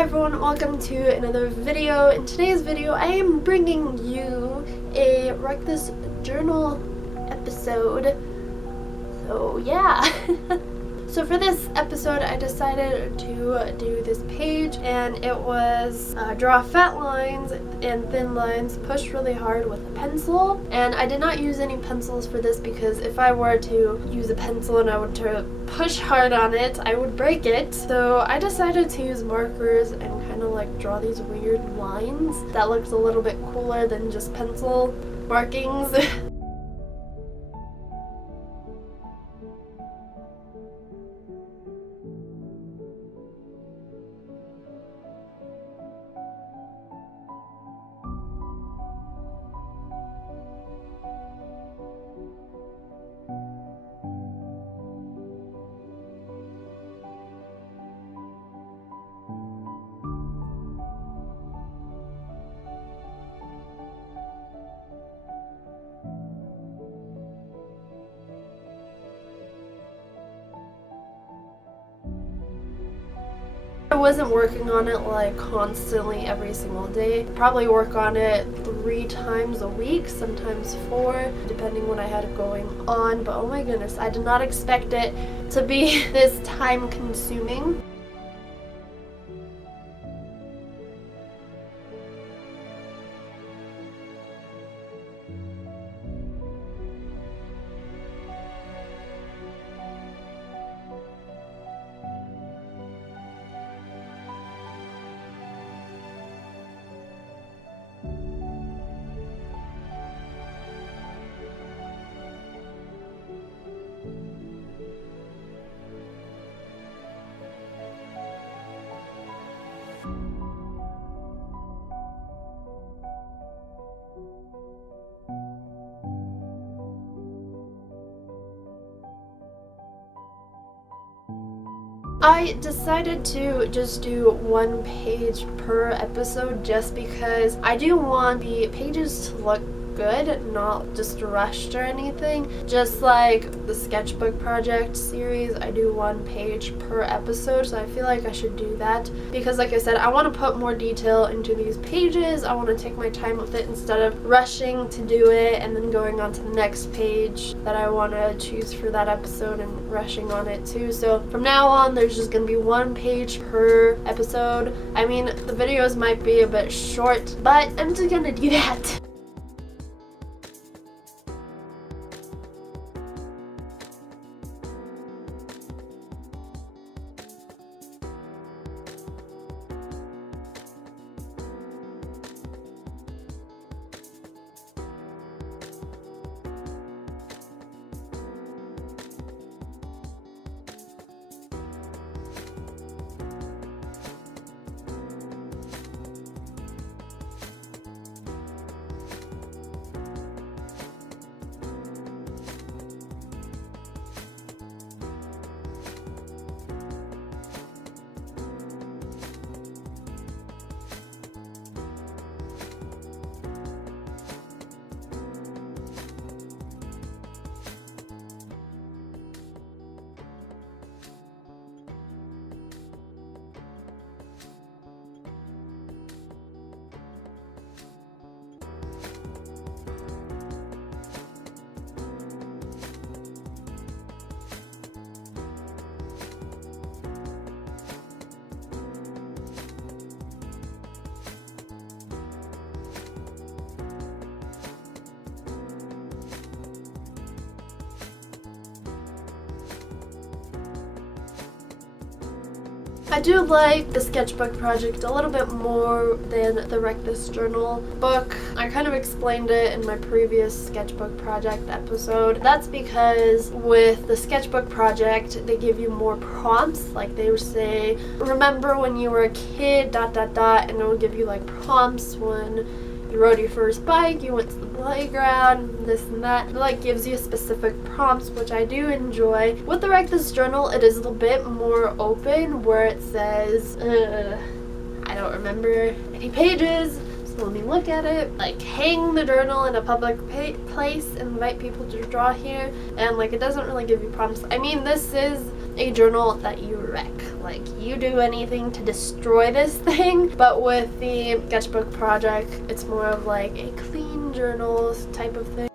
Hi everyone, welcome to another video. In today's video, I am bringing you a Write This Journal episode. So yeah. So for this episode, I decided to do this page, and it was draw fat lines and thin lines pushed really hard with a pencil. And I did not use any pencils for this because if I were to use a pencil and I were to push hard on it, I would break it. So I decided to use markers and kind of like draw these weird lines that looked a little bit cooler than just pencil markings. I wasn't working on it like constantly every single day. Probably work on it 3 times a week, sometimes 4, depending what I had going on. But oh my goodness, I did not expect it to be this time consuming. I decided to just do 1 page per episode just because I do want the pages to look good, not just rushed or anything. Just like the sketchbook project series, I do 1 page per episode, so I feel like I should do that because like I said, I want to put more detail into these pages. I want to take my time with it instead of rushing to do it and then going on to the next page that I want to choose for that episode and rushing on it too. So from now on, there's just going to be 1 page per episode. I mean, the videos might be a bit short, but I'm just going to do that. I do like the sketchbook project a little bit more than the Write This Journal book. I kind of explained it in my previous sketchbook project episode. That's because with the sketchbook project, they give you more prompts. Like they would say, remember when you were a kid, ... and it will give you like prompts when you rode your first bike, you went to the playground, this and that. It like gives you specific prompts, which I do enjoy. With the Write This Journal, it is a bit more open where it says, I don't remember any pages, so let me look at it. Like, hang the journal in a public place, invite people to draw here, and like, it doesn't really give you prompts. I mean, this is a journal that you wreck. Like, you do anything to destroy this thing, but with the sketchbook project, it's more of like a clean journal type of thing.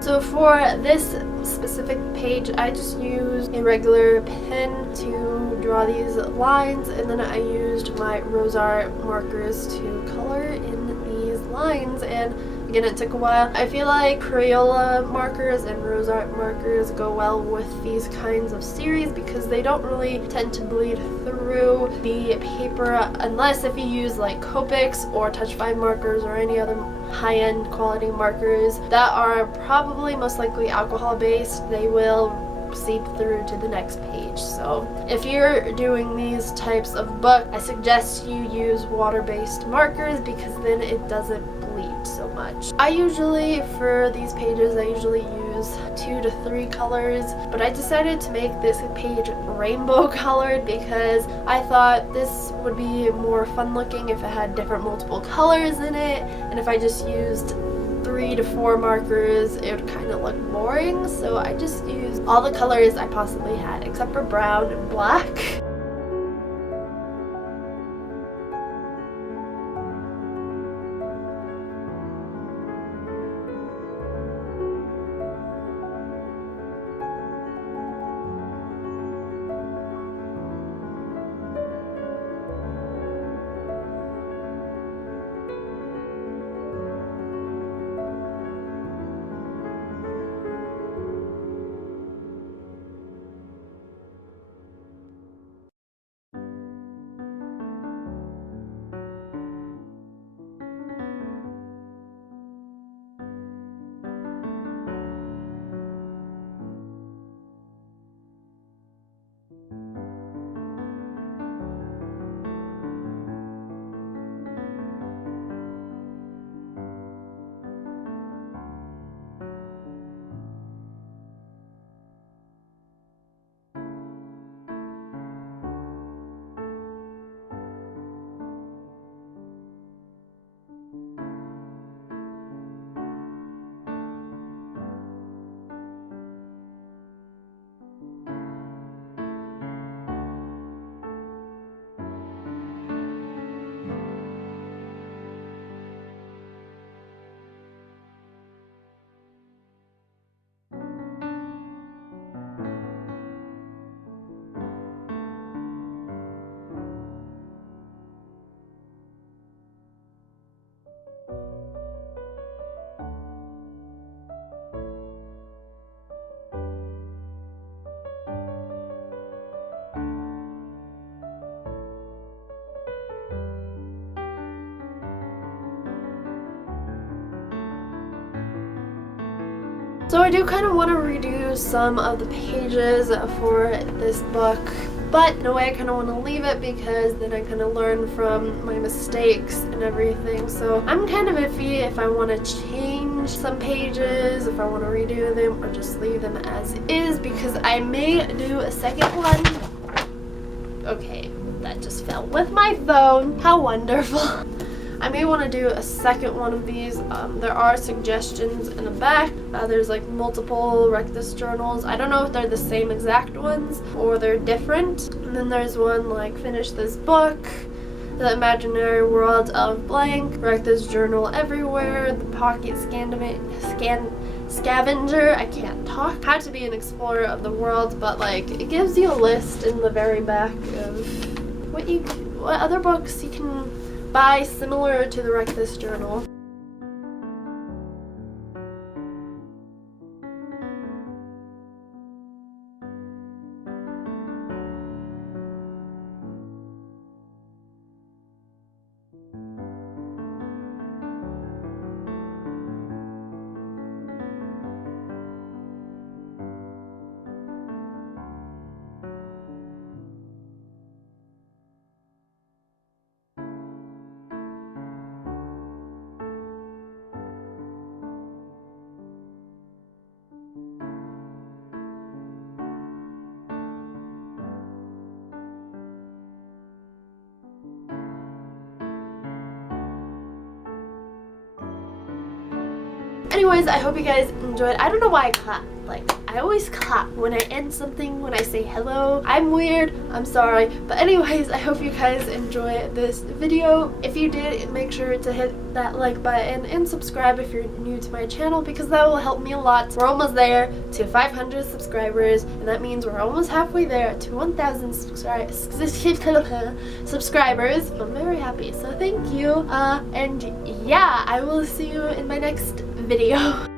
So for this specific page, I just used a regular pen to draw these lines, and then I used my rose art markers to color in these lines, and again, it took a while. I feel like Crayola markers and rose art markers go well with these kinds of series because they don't really tend to bleed through the paper unless if you use like Copics or Touch 5 markers or any other high-end quality markers that are probably most likely alcohol based. They will seep through to the next page. So if you're doing these types of books, I suggest you use water-based markers because then it doesn't bleed so much. I usually, for these pages, I usually use 2 to 3 colors, but I decided to make this page rainbow colored because I thought this would be more fun looking if it had different multiple colors in it, and if I just used 3 to 4 markers, it would kind of look boring, so I just used all the colors I possibly had except for brown and black. So I do kind of want to redo some of the pages for this book, but in a way I kind of want to leave it because then I kind of learn from my mistakes and everything. So I'm kind of iffy if I want to change some pages, if I want to redo them, or just leave them as is, because I may do a second one. Okay, that just fell with my phone. How wonderful. I may want to do a second one of these. There are suggestions in the back. There's like multiple Rectus journals. I don't know if they're the same exact ones or they're different. And then there's one like finish this book, the imaginary world of blank, Rectus journal everywhere, the pocket scavenger, I can't talk, how to be an explorer of the world, but like it gives you a list in the very back of what other books you can buy similar to the Rectus journal. Anyways, I hope you guys enjoyed. I don't know why I clap. Like, I always clap when I end something, when I say hello. I'm weird. I'm sorry. But anyways, I hope you guys enjoy this video. If you did, make sure to hit that like button and subscribe if you're new to my channel, because that will help me a lot. We're almost there to 500 subscribers, and that means we're almost halfway there to 1,000 subscribers. I'm very happy. So thank you. And yeah, I will see you in my next video.